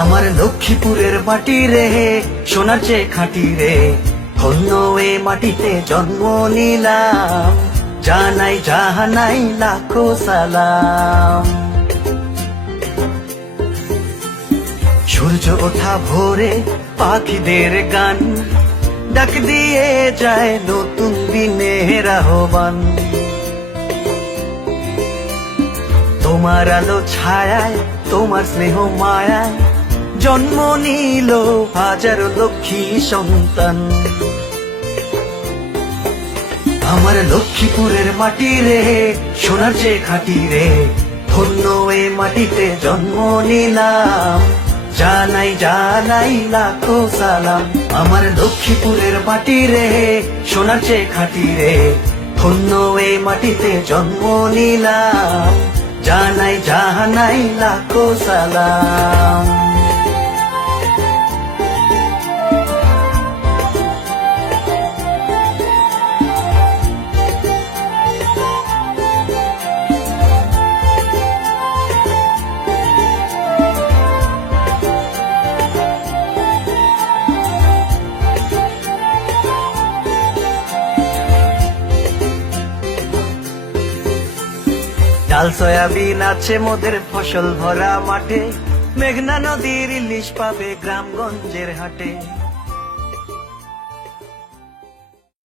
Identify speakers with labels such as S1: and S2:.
S1: আমার লক্ষ্মীপুরের মাটি রে, সোনার চেয়ে খাঁটি রে, ধন্য এ মাটিতে জন্ম নিলাম। জানাই জাহানাই লাখো সালাম। সূর্য ওঠা ভোরে পাখিদের গান, ডাক দিয়ে যায় নতুন দিনের আহ্বান তোমার আলো ছায়ায়, তোমার স্নেহ মায়ায় জন্ম নিল হাজার লক্ষ্মী সন্তান। আমার লক্ষ্মীপুরের মাটি রে সোনার যে খাটি রে ধন্য এ মাটিতে জন্ম নিলাম। জানাই জানাই লাখো সালাম। আমার লক্ষ্মীপুরের মাটি রে সোনার যে খাটি রে ধন্য এ মাটিতে জন্ম নিলাম। জানাই জানাই লাখো সালাম। ডাল সয়াবিন আছে মোদের ফসল ভরা মাঠে। মেঘনা নদীর ইলিশ পাবে গ্রামগঞ্জের হাটে।